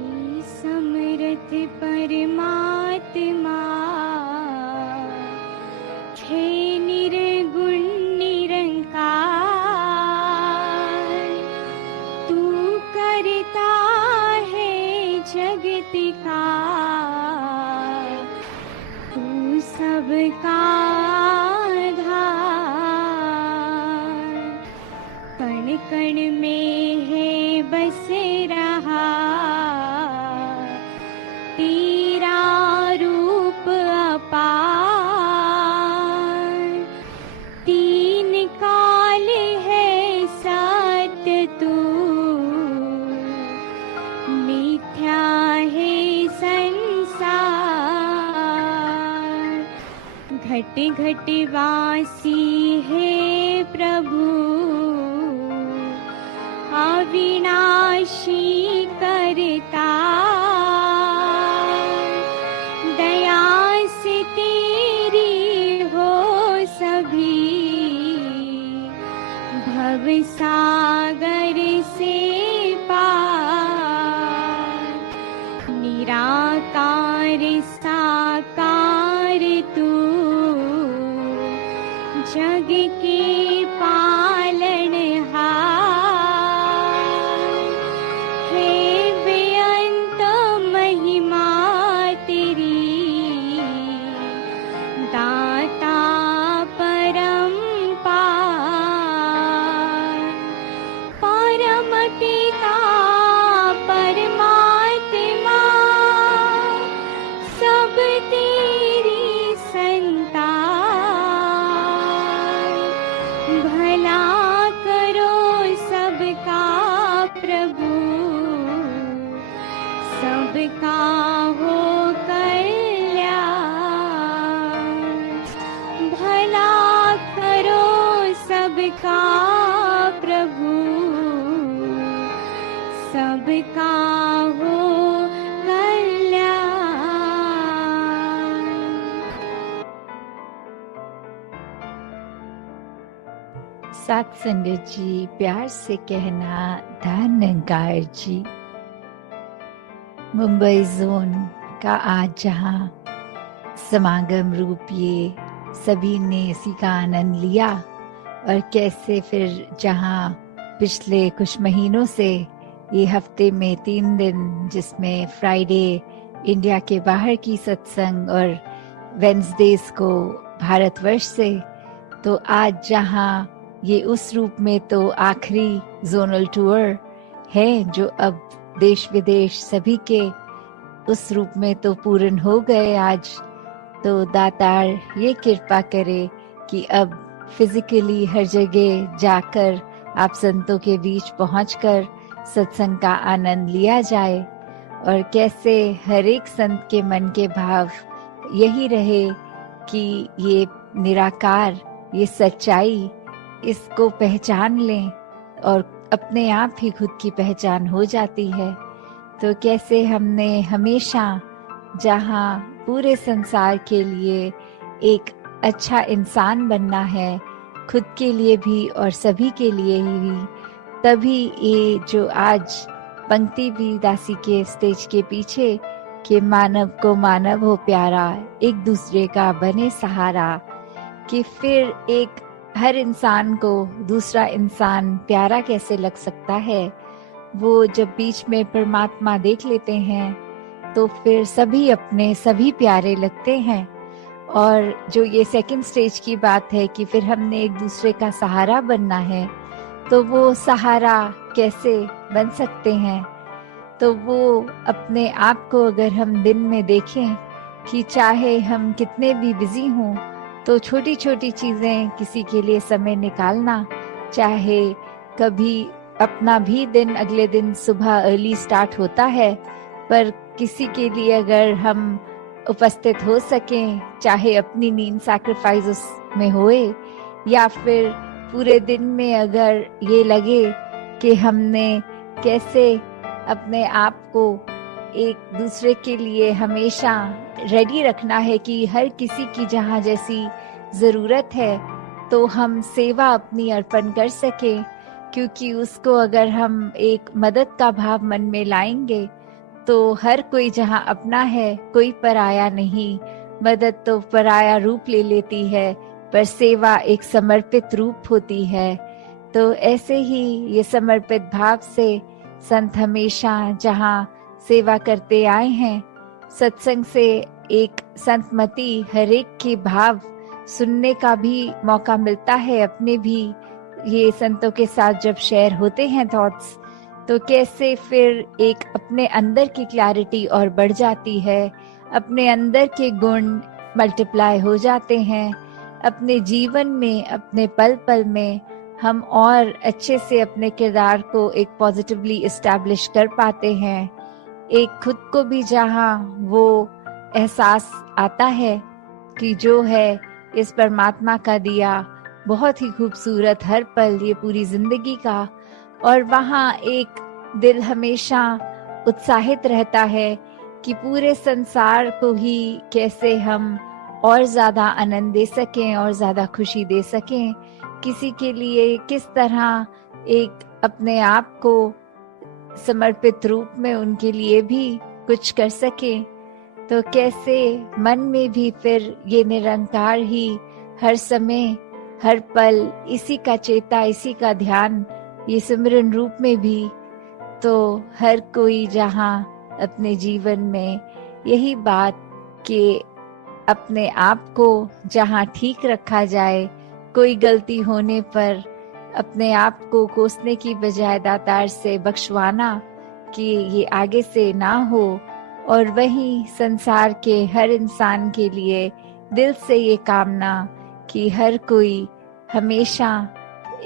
हे समर्थ परमात्मा, हे निर्गुण निरंकार, तू करता है जगत का, तू सबका आधार। कण कण में है बस रहा तेरा रूप अपार। तीन काल है सत्य तू, मिथ्या है संसार। घट घट वासी है प्रभु, अविनाशी करता। दया से तेरी हो सभी, भव सागर से पार। निराकार साकार तू, जग के पालनहार। हे बेअंत महिमा तेरी, दाता परमपार। परम पिता परमात्मा, सब तेरी संतान। भला करो सबका प्रभु, सबका हो कल्याण। भला करो सबका प्रभु, सबका हो कल्याण। साथ संगत जी, प्यार से कहना धन्यकार जी। मुंबई जोन का आज जहां समागम रूप ये सभी ने इसी का आनंद लिया, और कैसे फिर जहां पिछले कुछ महीनों से ये हफ्ते में 3 दिन, जिसमें फ्राइडे इंडिया के बाहर की सत्संग और वेंसडेज को भारतवर्ष से, तो आज जहां ये उस रूप में तो आखिरी जोनल टूर है जो अब देश विदेश सभी के उस रूप में तो पूर्ण हो गए आज। तो दातार ये कृपा करे कि अब फिजिकली हर जगह जाकर आप संतों के बीच पहुंचकर सत्संग का आनंद लिया जाए, और कैसे हर एक संत के मन के भाव यही रहे कि ये निराकार, ये सच्चाई, इसको पहचान लें और अपने आप ही खुद की पहचान हो जाती है। तो कैसे हमने हमेशा जहां पूरे संसार के लिए एक अच्छा इंसान बनना है, खुद के लिए भी और सभी के लिए ही, तभी ये जो आज पंक्ति भी दासी के स्टेज के पीछे कि मानव को मानव हो प्यारा, एक दूसरे का बने सहारा, कि फिर एक हर इंसान को दूसरा इंसान प्यारा कैसे लग सकता है। वो जब बीच में परमात्मा देख लेते हैं तो फिर सभी अपने सभी प्यारे लगते हैं। और जो ये सेकंड स्टेज की बात है कि फिर हमने एक दूसरे का सहारा बनना है, तो वो सहारा कैसे बन सकते हैं। तो वो अपने आप को अगर हम दिन में देखें कि चाहे हम कितने भी बिजी हों, तो छोटी छोटी चीजें किसी के लिए समय निकालना, चाहे कभी अपना भी दिन अगले दिन सुबह अर्ली स्टार्ट होता है, पर किसी के लिए अगर हम उपस्थित हो सकें, चाहे अपनी नींद सैक्रिफाइस उसमें होए, या फिर पूरे दिन में अगर ये लगे कि हमने कैसे अपने आप को एक दूसरे के लिए हमेशा रेडी रखना है कि हर किसी की जहाँ जैसी जरूरत है तो हम सेवा अपनी अर्पण कर सके, क्योंकि उसको अगर हम एक मदद का भाव मन में लाएंगे तो हर कोई जहाँ अपना है, कोई पराया नहीं। मदद तो पराया रूप ले लेती है, पर सेवा एक समर्पित रूप होती है। तो ऐसे ही ये समर्पित भाव से संत हमेशा जहाँ सेवा करते आए हैं, सत्संग से एक संतमति हर एक के भाव सुनने का भी मौका मिलता है। अपने भी ये संतों के साथ जब शेयर होते हैं थॉट्स, तो कैसे फिर एक अपने अंदर की क्लैरिटी और बढ़ जाती है, अपने अंदर के गुण मल्टीप्लाई हो जाते हैं। अपने जीवन में, अपने पल पल में हम और अच्छे से अपने किरदार को एक पॉजिटिवली इस्टेब्लिश कर पाते हैं। एक खुद को भी जहाँ वो एहसास आता है कि जो है इस परमात्मा का दिया बहुत ही खूबसूरत हर पल ये पूरी जिंदगी का, और वहाँ एक दिल हमेशा उत्साहित रहता है कि पूरे संसार को ही कैसे हम और ज्यादा आनंद दे सकें और ज्यादा खुशी दे सकें, किसी के लिए किस तरह एक अपने आप को समर्पित रूप में उनके लिए भी कुछ कर सकें। तो कैसे मन में भी फिर ये निरंकार ही हर समय हर पल इसी का चेता, इसी का ध्यान, ये सिमरन रूप में भी। तो हर कोई जहाँ अपने जीवन में यही बात कि अपने आप को जहाँ ठीक रखा जाए, कोई गलती होने पर अपने आप को कोसने की बजाय दातार से बख्शवाना कि ये आगे से ना हो, और वहीं संसार के हर इंसान के लिए दिल से ये कामना कि हर कोई हमेशा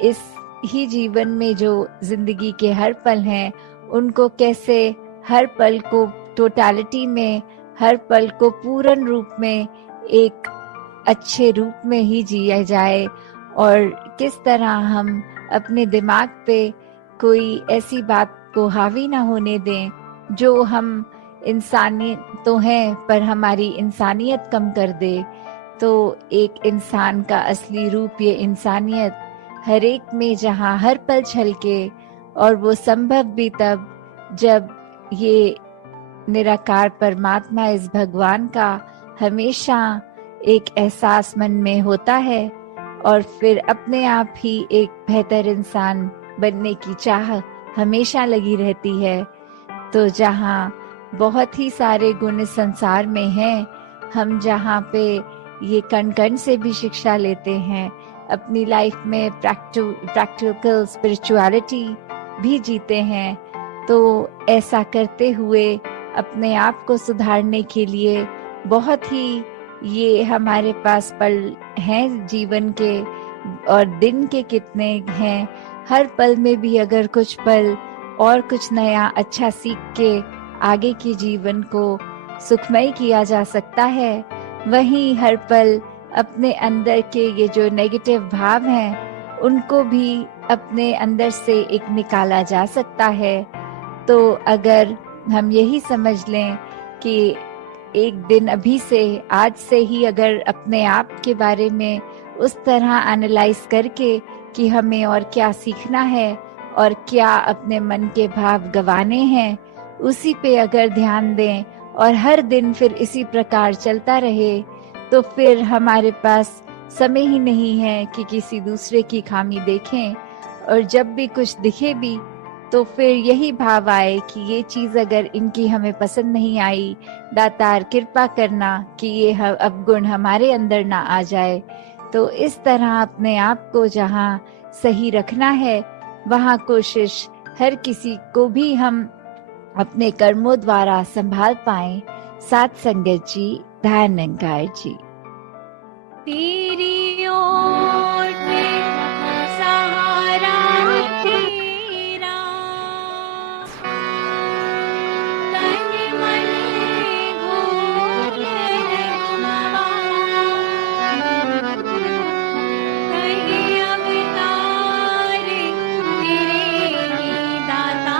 इस ही जीवन में जो जिंदगी के हर पल हैं, उनको कैसे हर पल को टोटलिटी में, हर पल को पूर्ण रूप में एक अच्छे रूप में ही जिया जाए, और किस तरह हम अपने दिमाग पे कोई ऐसी बात को हावी ना होने दें जो हम इंसानी तो हैं पर हमारी इंसानियत कम कर दे। तो एक इंसान का असली रूप ये इंसानियत हर एक में जहाँ हर पल छलके, और वो संभव भी तब जब ये निराकार परमात्मा, इस भगवान का हमेशा एक एहसास मन में होता है, और फिर अपने आप ही एक बेहतर इंसान बनने की चाह हमेशा लगी रहती है। तो जहाँ बहुत ही सारे गुण इस संसार में हैं, हम जहाँ पे ये कण कण से भी शिक्षा लेते हैं, अपनी लाइफ में प्रैक्टिकल स्पिरिचुअलिटी भी जीते हैं, तो ऐसा करते हुए अपने आप को सुधारने के लिए बहुत ही ये हमारे पास पल हैं जीवन के, और दिन के कितने हैं। हर पल में भी अगर कुछ पल और कुछ नया अच्छा सीख के आगे के जीवन को सुखमय किया जा सकता है, वहीं हर पल अपने अंदर के ये जो नेगेटिव भाव हैं उनको भी अपने अंदर से एक निकाला जा सकता है। तो अगर हम यही समझ लें कि एक दिन अभी से, आज से ही अगर अपने आप के बारे में उस तरह एनालाइज करके कि हमें और क्या सीखना है और क्या अपने मन के भाव गंवाने हैं, उसी पे अगर ध्यान दें और हर दिन फिर इसी प्रकार चलता रहे, तो फिर हमारे पास समय ही नहीं है कि किसी दूसरे की खामी देखें, और जब भी कुछ दिखे भी तो फिर यही भाव आए कि ये चीज अगर इनकी हमें पसंद नहीं आई, दातार कृपा करना कि ये अवगुण हमारे अंदर ना आ जाए। तो इस तरह अपने आप को जहाँ सही रखना है, वहाँ कोशिश हर किसी को भी हम अपने कर्मों द्वारा संभाल पाएं। साथ संगत जी, दयानंद जी। तेरी ओट सहारा तेरा, तन मन घोले गुमवा, कहीं अवतार तेरे ही दाता,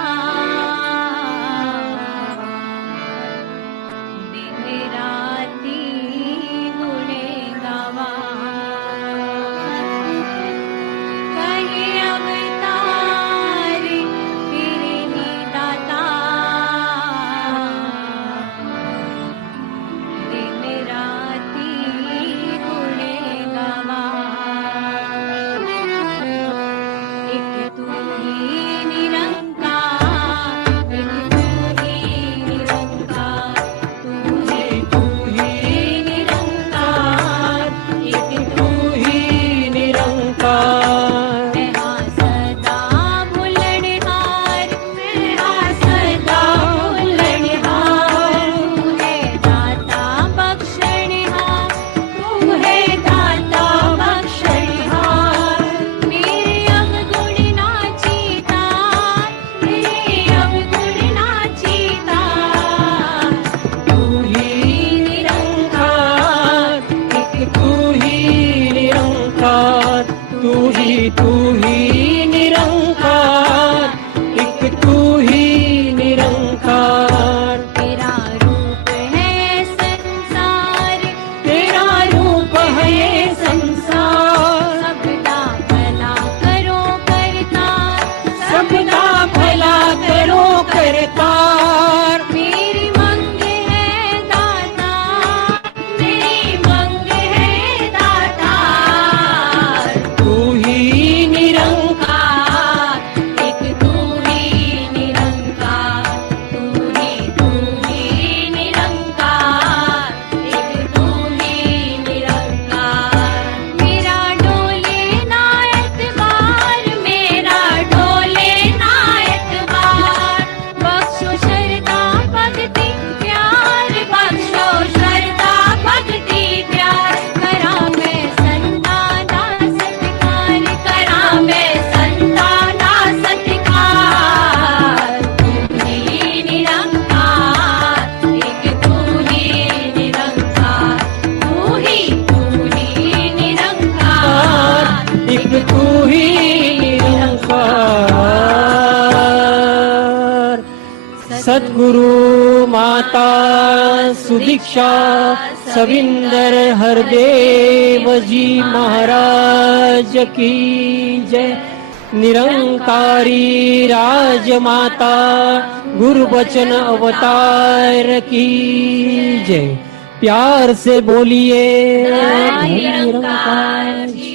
दिन राती गुणे गावा। ही निरंकार। सद्गुरु माता सुदीक्षा सविंदर हरदेव जी महाराज की जय। निरंकारी राजमाता गुरुबचन अवतार की जय। प्यार से बोलिए निरंकार जी